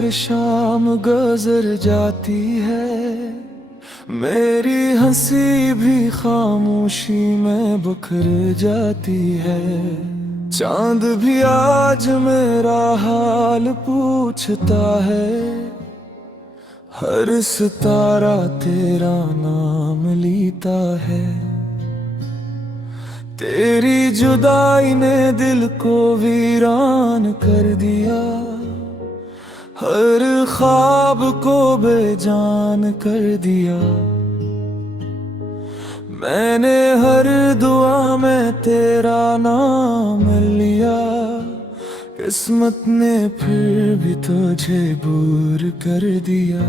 हर शाम गुजर जाती है, मेरी हंसी भी खामोशी में बिखर जाती है। चांद भी आज मेरा हाल पूछता है, हर सितारा तेरा नाम लेता है। तेरी जुदाई ने दिल को वीरान कर दिया, हर ख्वाब को बेजान कर दिया। मैंने हर दुआ में तेरा नाम लिया, किस्मत ने फिर भी तुझे दूर कर दिया।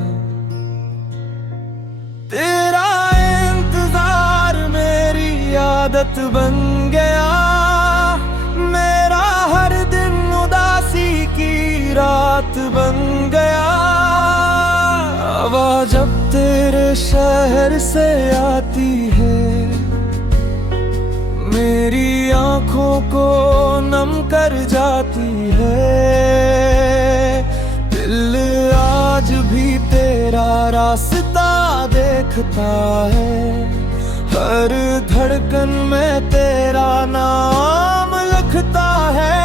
तेरा इंतजार मेरी आदत बन गया, मेरा हर दिन उदासी की रात बन गया। हवा जब तेरे शहर से आती है, मेरी आंखों को नम कर जाती है। दिल आज भी तेरा रास्ता देखता है, हर धड़कन में तेरा नाम लिखता है।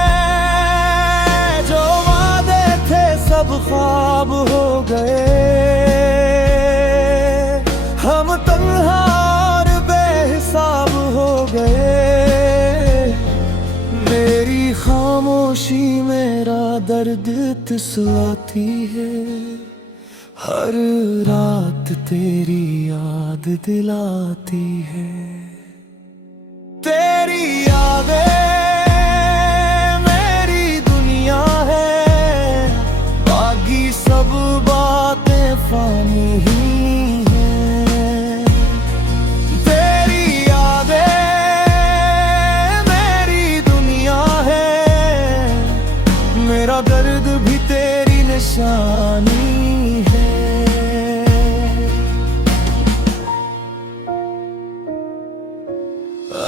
जो वादे थे सब ख्वाब हो गए, हम तन्हा और बेहिसाब हो गए। मेरी खामोशी मेरा दर्द तिसलाती है, हर रात तेरी याद दिलाती है। तेरी यादें मेरी दुनिया है, बाकी सब बातें फानी ही हैं। तेरी यादें मेरी दुनिया है, मेरा दर्द भी तेरी निशानी है।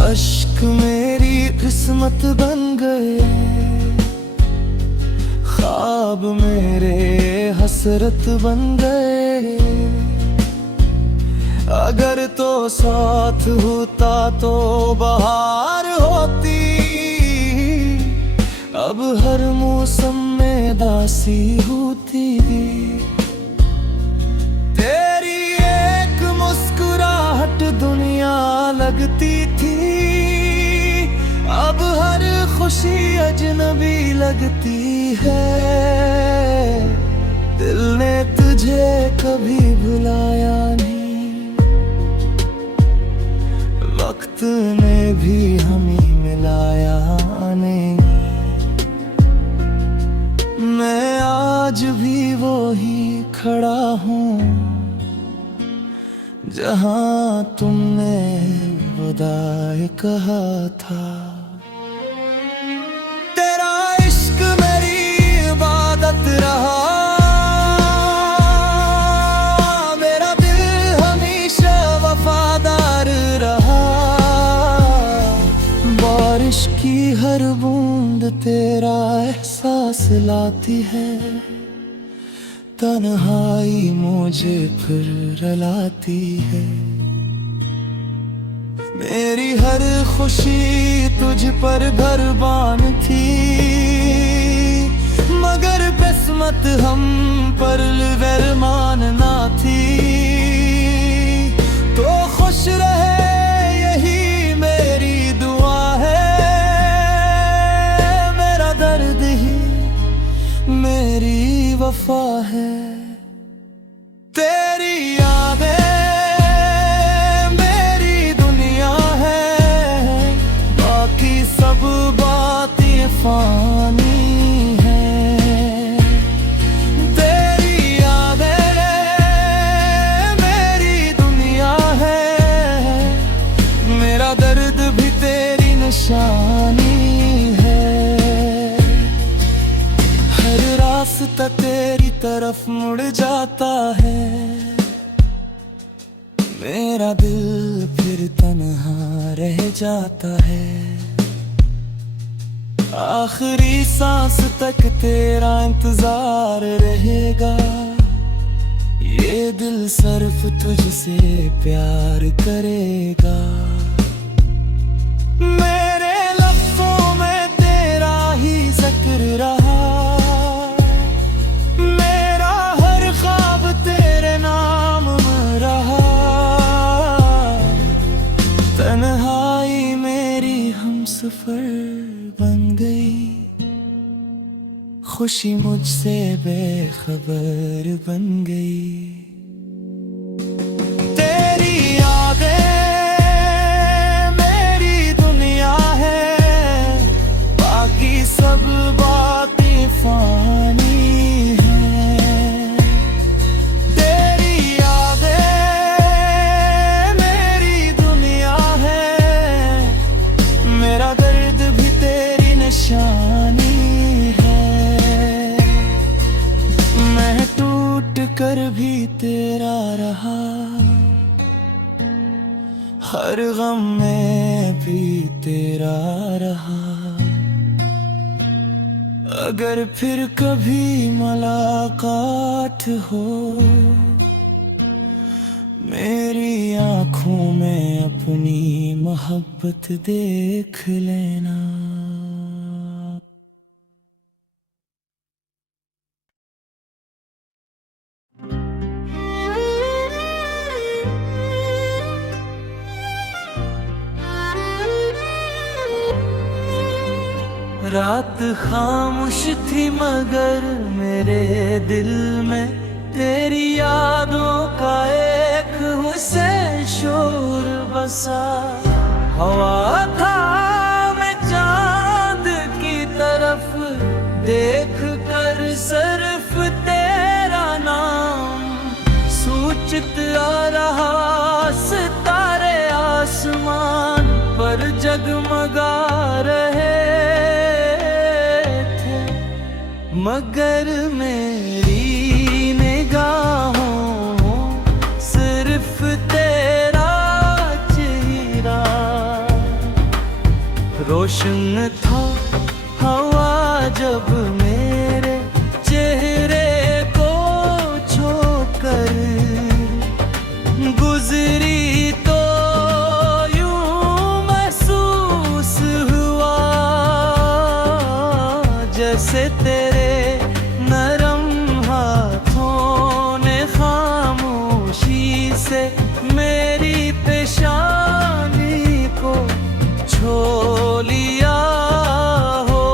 अश्क मेरी किस्मत बन गए, ख्वाब मेरे हसरत बन गए। अगर तो साथ होता तो बहार होती, अब हर मौसम में दासी होती। तेरी एक मुस्कुराहट दुनिया लगती थी, अब हर खुशी अजनबी लगती है। दिल ने तुझे कभी भुलाया नहीं, वक्त ने भी हमें मिलाया नहीं। मैं आज भी वो ही खड़ा हूँ, जहाँ तुमने खुदाए कहा था। तेरा इश्क मेरी इबादत रहा, मेरा दिल हमेशा वफादार रहा। बारिश की हर बूंद तेरा एहसास लाती है, तन्हाई मुझे फिर रुलाती है। मेरी हर खुशी तुझ पर कुर्बान थी, मगर किस्मत हम पर रहमान ना थी। तो खुश रहे यही मेरी दुआ है, मेरा दर्द ही मेरी वफा है। तेरी यादें मेरी दुनिया है, बाकी सब बातें फानी है। तेरी यादें मेरी दुनिया है, मेरा दर्द भी तेरी निशानी है। हर रास्ता तेरी तरफ मुड़ जाता है, मेरा दिल फिर तन्हा रह जाता है। आखिरी सांस तक तेरा इंतजार रहेगा। ये दिल सिर्फ तुझसे प्यार करेगा। मेरे लफ्ज़ों में तेरा ही जिक्र रहा, मेरा हर ख्वाब तेरे नाम में रहा। तन्हाई मेरी हमसफर बन गई, खुशी मुझसे बेखबर बन गई। तेरी यादें मेरी दुनिया है, बाकी सब बातें फानी है। तेरी यादें मेरी दुनिया है, मेरा दर्द भी तेरी निशानी है। मैं टूट कर भी तेरा रहा, हर गम में भी तेरा रहा। अगर फिर कभी मुलाकात हो, मेरी आँखों में अपनी मोहब्बत देख लेना। रात खामोश थी मगर मेरे दिल में तेरी यादों का एक हुस्न शोर बसा। हवा था मैं चांद की तरफ देख कर सिर्फ तेरा नाम सूचित आ रहा। सितारे आसमान पर जगमगा रहे, मगर मेरी निगाहों सिर्फ तेरा चेहरा रोशन था। हवा जब मेरे चेहरे को छोकर गुजरी तो यूं महसूस हुआ जैसे तेरे से मेरी पेशानी को छू लिया हो।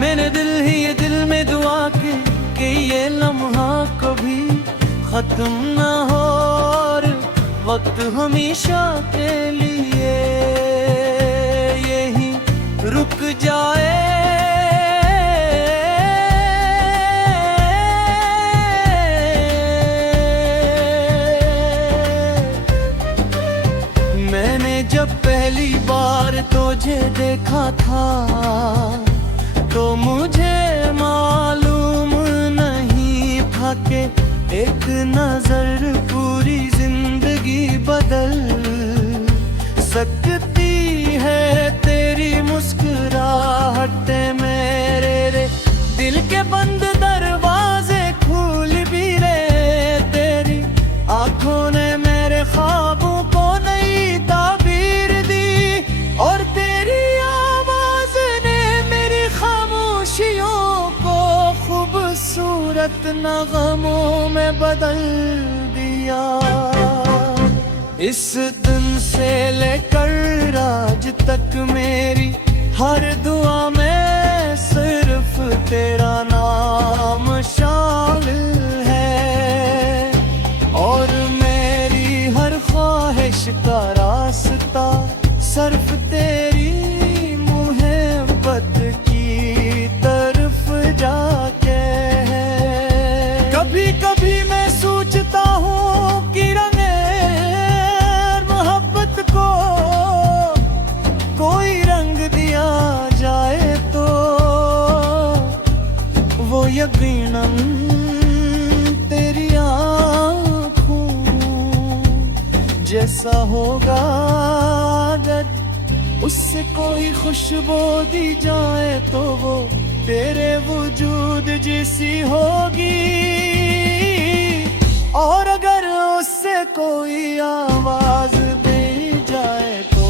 मैंने दिल ही ये दिल में दुआ की कि ये लम्हा कभी खत्म ना हो और वक्त हमेशा के लिए यही रुक जाए। मैंने जब पहली बार तुझे देखा था तो मुझे मालूम नहीं था कि एक नजर पूरी जिंदगी बदल सकती है। तेरी मुस्कुराहट मेरे रे दिल के बंद दरवाजे खोल भी रहे। तेरी आंखों ने मेरे ख्वाबों को नई ताबीर दी और तेरी आवाज ने मेरी खामोशियों को खूबसूरत नगमों में बदल दिया। इस दिन से लेकर आज तक मेरी हर दुआ में सिर्फ तेरा नाम शामिल है और मेरी हर ख्वाहिश का रास्ता सिर्फ तेरी मोहब्बत की तरफ जाके है। कभी कभी मैं सोचता हूँ कि कोई रंग दिया जाए तो वो यकीन जैसा होगा अगर उससे कोई खुशबू दी जाए तो वो तेरे वजूद जैसी होगी। और अगर उससे कोई आवाज दी जाए तो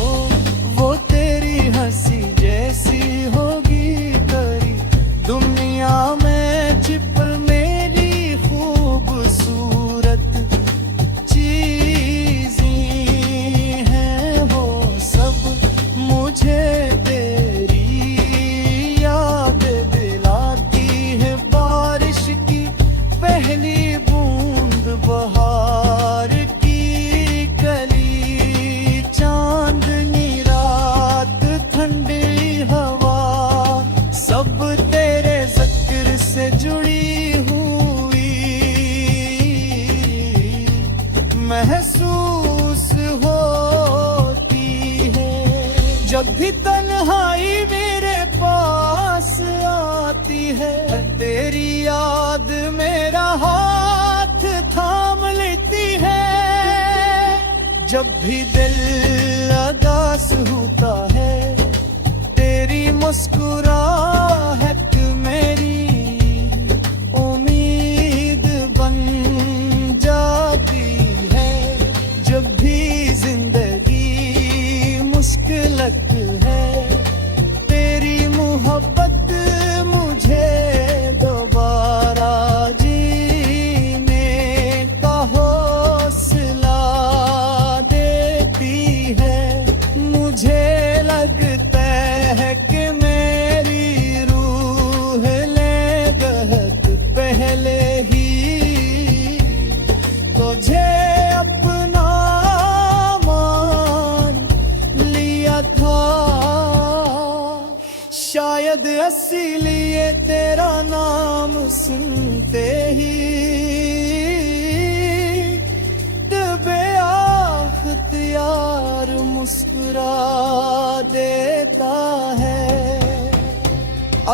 वो तेरी हंसी जैसी होगी। तेरी दुनिया में छिप मेरी खूबसूरत चीज़ें हैं, वो सब मुझे तेरी याद दिलाती है। बारिश की पहली बूंद, बहार की कली, चांदनी रात, ठंडी हवा, सब तेरे ज़िक्र से जुड़ी हुई महसूस होती है। जब भी तन्हाई मेरे पास आती है, तेरी याद मेरा हाथ थाम लेती है। जब भी दिल उदास होता है, तेरी मुस्कुराहट मेरी उम्मीद बन जाती है। जब भी जिंदगी मुश्किल लगती है, तेरी मोहब्बत मुझे दोबारा जीने का हौसला देती है। मुझे लगता है कि मेरी रूह ले बहुत पहले ही तुझे अपना मान लिया था। शायद इसीलिए तेरा नाम सुनते ही बेअख्तियार मुस्कुरा देता है।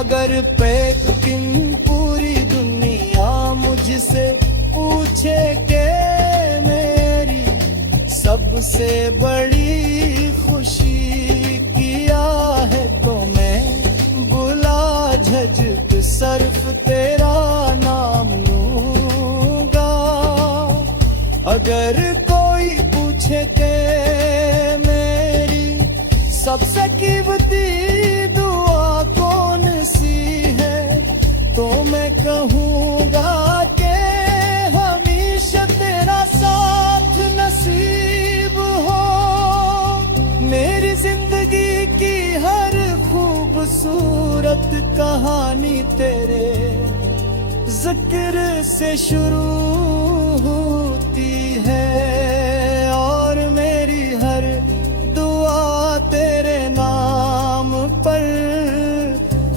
अगर लेकिन पूरी दुनिया मुझसे पूछे के मेरी सबसे बड़ी खुशी किया है, तो मैं बुला झझक सिर्फ तेरा नाम लूंगा। अगर कोई पूछे के मेरी सबसे कीमती दुआ कौन सी है, तो मैं कहूँगा कि हमेशा तेरा साथ नसीब हो। मेरी जिंदगी की हर खूबसूरत कहानी तेरे जिक्र से शुरू होती है, और मेरी हर दुआ तेरे नाम पर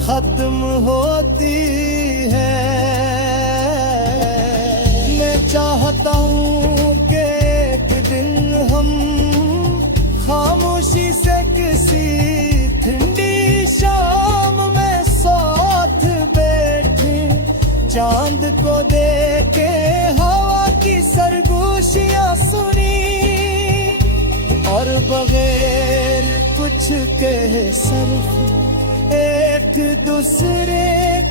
खत्म होती है। मैं चाहता हूँ कि एक दिन हम खामोशी से किसी ठंडी शाम में साथ बैठे, चांद को देखे, हवा की सरगोशियाँ सुनी, और बगैर कुछ कहे सिर्फ एक दूसरे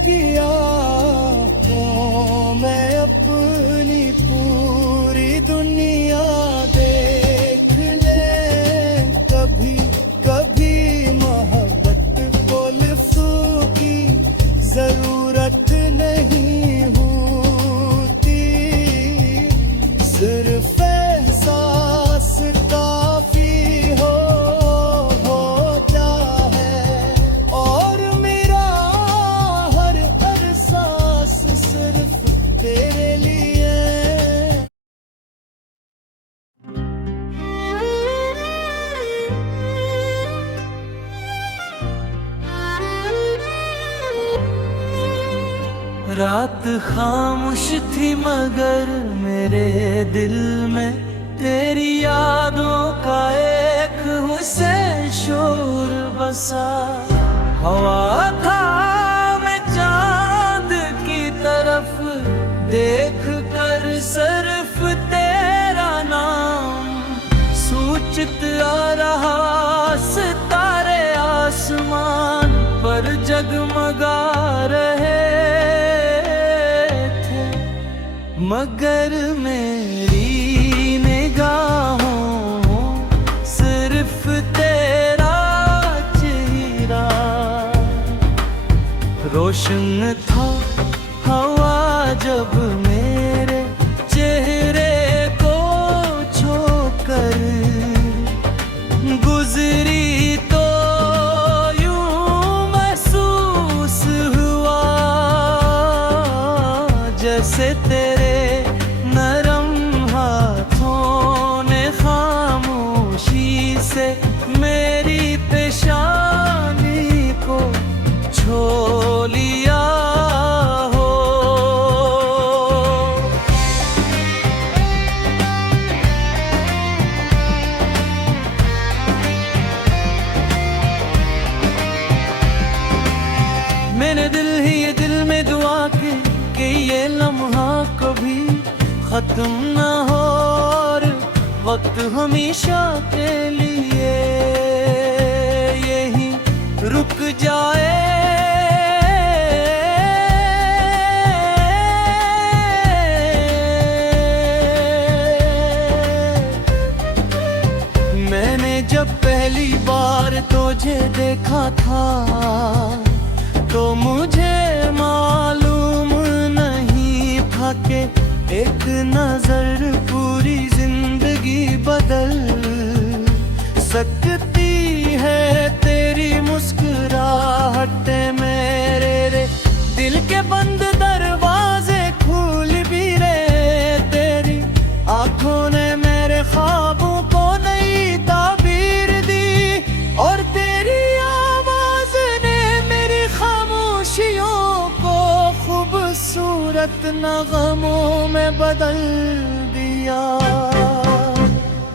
की आँखों में अपनी पूरी दुनिया देख ले। कभी कभी मोहब्बत को लफ्ज़ों की जरूरत नहीं होती, सिर्फ एहसास काफी होता है। और मेरा हर एहसास सिर्फ तेरे लिए। रात खामोश थी मगर मेरे दिल में तेरी यादों का एक हुस्न शोर बसा। हवा था मैं चांद की तरफ देख कर सिर्फ तेरा नाम चित आ रहा, सितारे आसमान पर जगमगा रहे थे, मगर मेरी निगाहों सिर्फ तेरा चेहरा रोशन था। हवा जब मेरे चेहरे को छूकर गुजरी तो यूं महसूस हुआ जैसे तेरे नरम हाथों ने खामोशी से मेरी पेशानी को छू लिया हो। मैंने दिल ही ये दिल में दुआ की कि ये लम्हा कभी खत्म ना हो और वक्त हमेशा के लिए यही रुक जाए। मैंने जब पहली बार तुझे देखा था तो मुझे मालूम नहीं था कि एक नजर पूरी जिंदगी बदल सकती है। तेरी मुस्कुराहट मेरे रे दिल के बंद दरवाजे खोल भी रहे। तेरी आंखों ने मेरे ख्वाबों को नई ताबीर दी और तेरी आवाज ने मेरी खामोशियों को खूबसूरत नगमों में बदल दिया।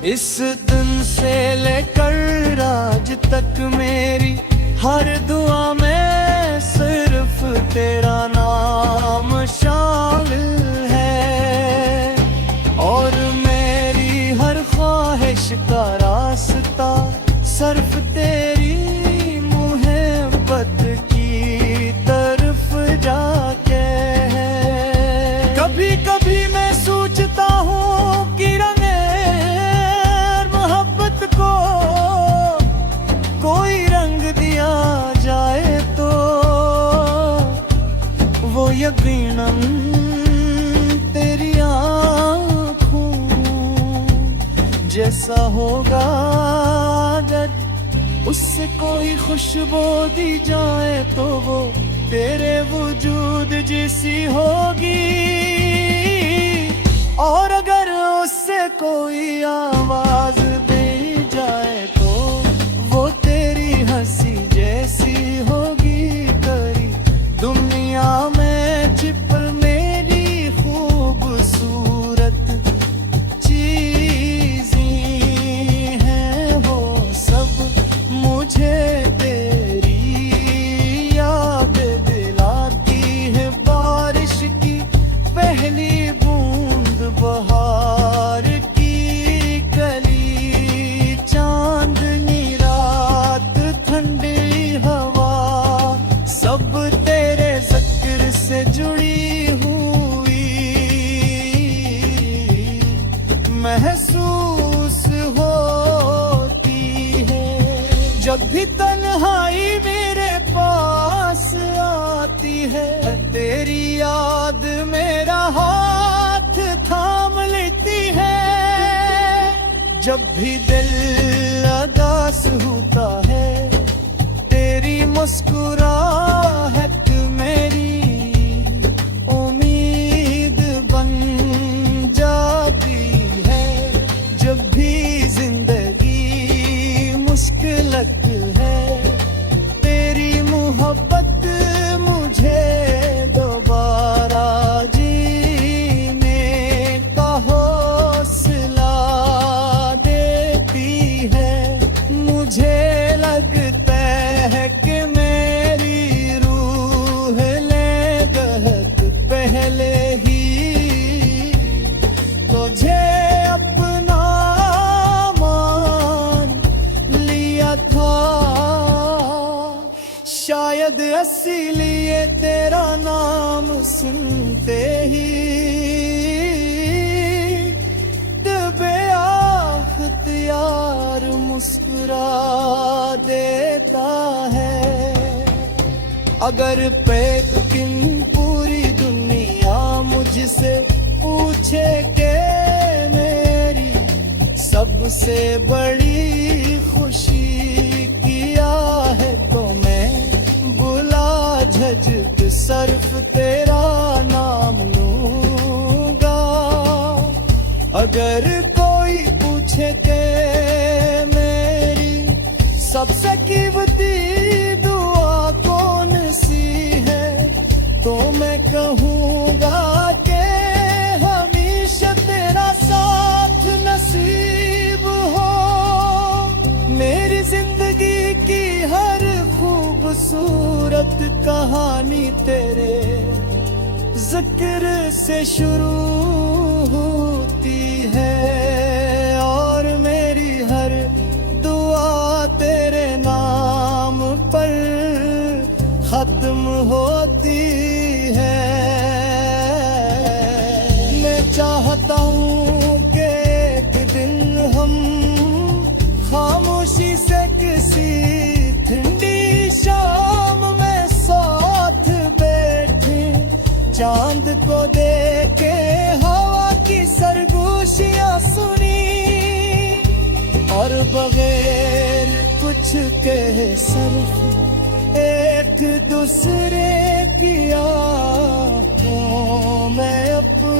इस दिन से लेकर आज तक मेरी हर दुआ में सिर्फ तेरा नाम शामिल है और मेरी हर ख्वाहिश का रास्ता सिर्फ तेरी मोहब्बत की तरफ जाके है। कभी कभी मैं सोचता हूँ कि रंगे मोहब्बत को कोई रंग दिया जाए तो वो यकीनन तेरी आँखों जैसा होगा। अगर उससे कोई खुशबू दी जाए तो वो तेरे वजूद जैसी होगी और अगर उससे कोई आवाज दी जाए तो वो तेरी हंसी जैसी होगी। करी दुनिया में छिप मेरी खूबसूरत चीज़ें हैं वो सब मुझे तेरी याद दिलाती है। बारिश की पहली बूंद बहार की कली चांदनी रात ठंडी हवा सब तेरे जिक्र से जुड़ी हुई महसूस होती है। जब भी तन्हाई मेरे पास आती है तेरी याद मेरा हाथ थाम लेती है। जब भी दिल उदास होता है तेरी मुस्कुराहट मेरी उम्मीद बन जाती है। जब भी जिंदगी मुश्किल लगती है तेरी मोहब्बत मुझे दोबारा जीने का हौसला देती है। मुझे इसीलिए तेरा नाम सुनते ही बेअख्तियार मुस्कुरा देता है। अगर लेकिन पूरी दुनिया मुझसे पूछे कि मेरी सबसे बड़ी खुशी किया है, तो मैं बुला झझक सिर्फ तेरा नाम लूंगा। अगर कोई पूछे कि मेरी सबसे कीमती दुआ कौन सी है, तो मैं कहूँगा कि हमेशा तेरा साथ नसीब हो। मेरी जिंदगी की हर खूबसूरत कहानी तेरे जिक्र से शुरू होती है, और मेरी हर दुआ तेरे नाम पर खत्म होती है। मैं चाहता हूँ कि एक दिन हम खामोशी से किसी ठंडी शाम में साथ बैठे, चांद को देखे हवा की सरगोशियाँ सुनी, और बगैर कुछ कहे सिर्फ एक दूसरे की आँखों में अपनी